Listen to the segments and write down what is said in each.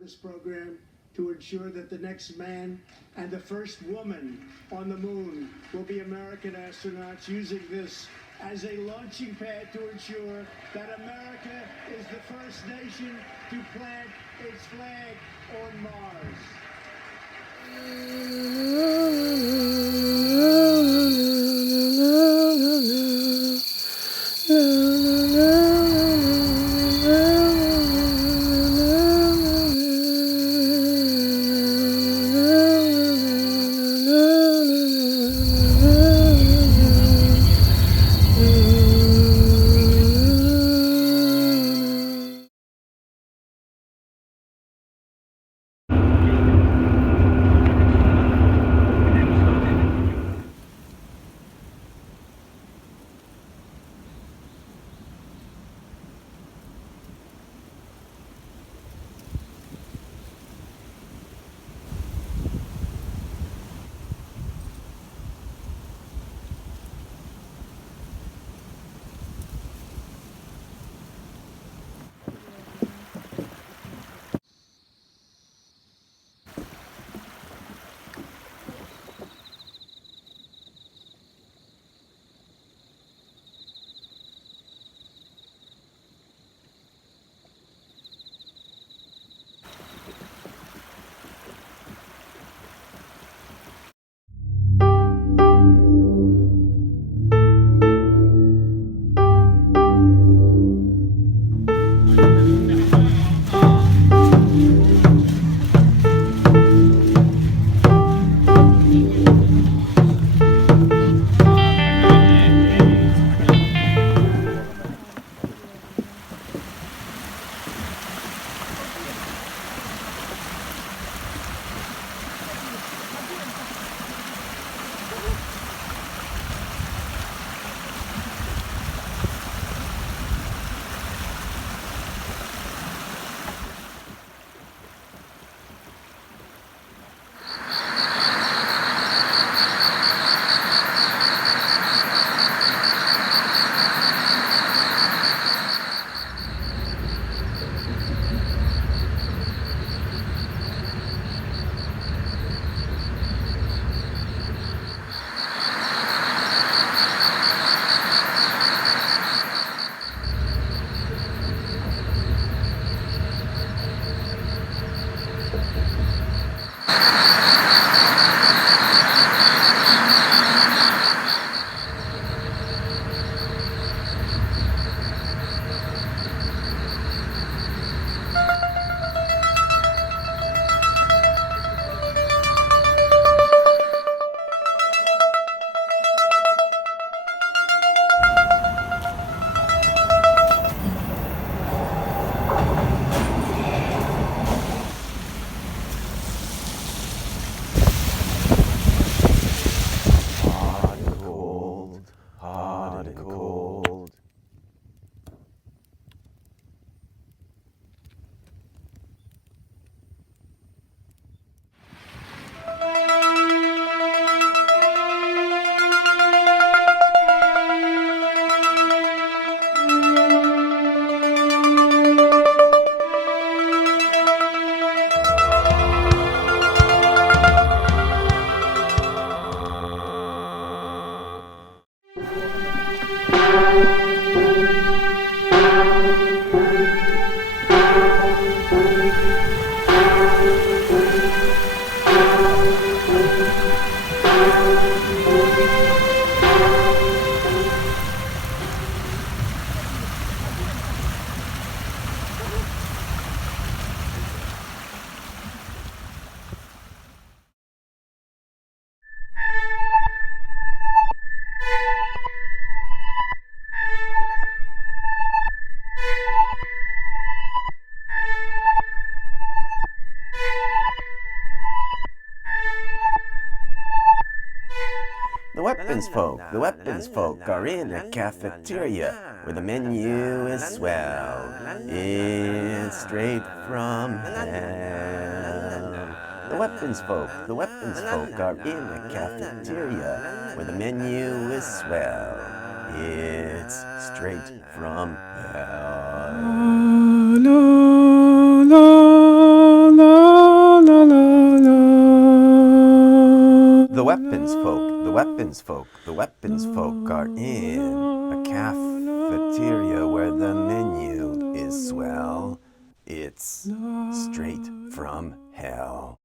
This program to ensure that the next man and the first woman on the moon will be American astronauts, using this as a launching pad to ensure that America is the first nation to plant its flag on Mars. The weapons folk are in a cafeteria where the menu is swell. It's straight from hell. The weapons folk are in a cafeteria where the menu is swell. It's straight from hell. The weapons folk are in a cafeteria where the menu is swell. It's straight from hell.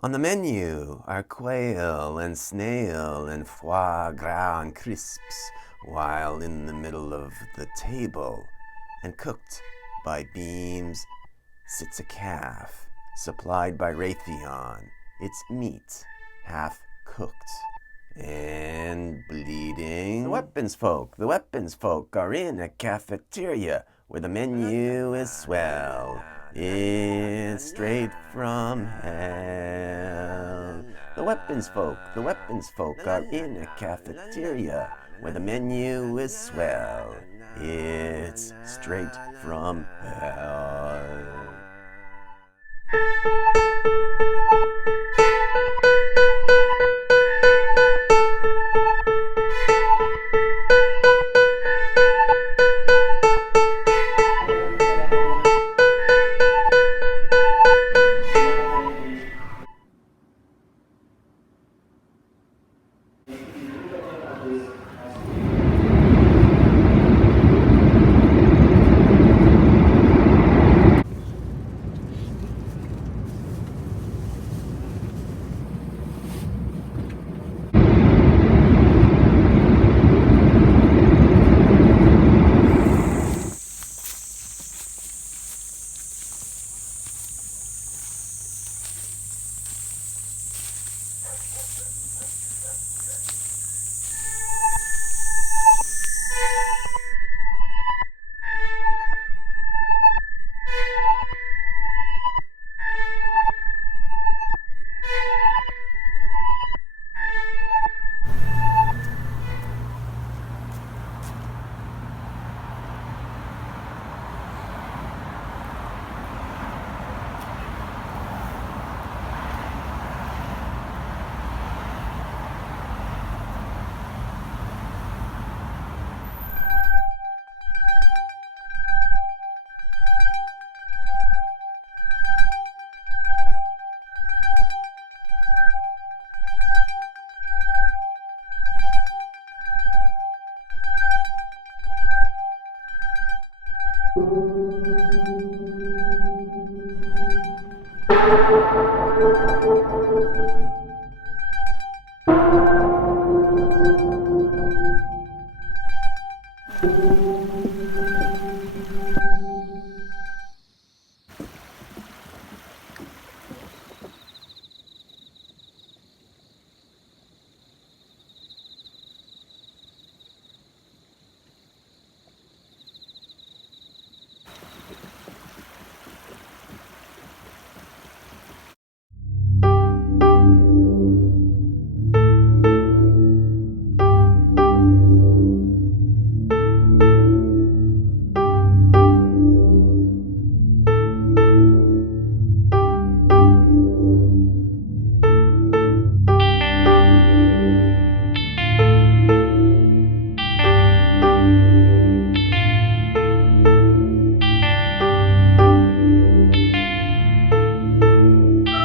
On the menu are quail and snail and foie gras and crisps, while in the middle of the table, and cooked by beams, sits a calf, supplied by Raytheon, its meat half cooked and bleeding. The weapons folk are in a cafeteria where the menu is swell. It's straight from hell. The weapons folk are in a cafeteria where the menu is swell. It's straight from hell.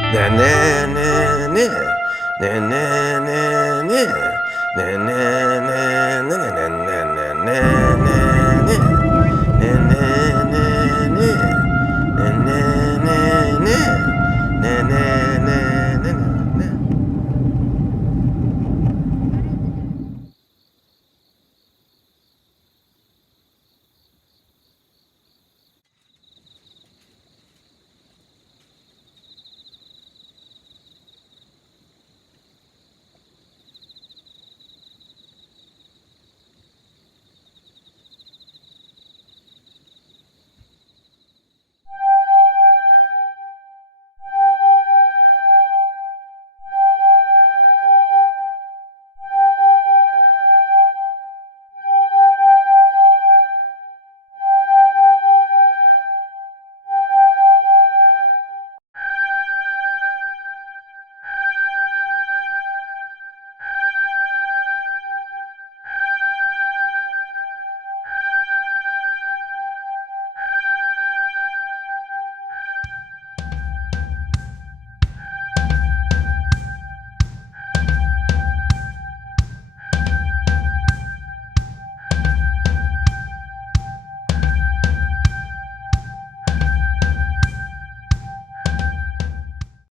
Na na na na na na na na na na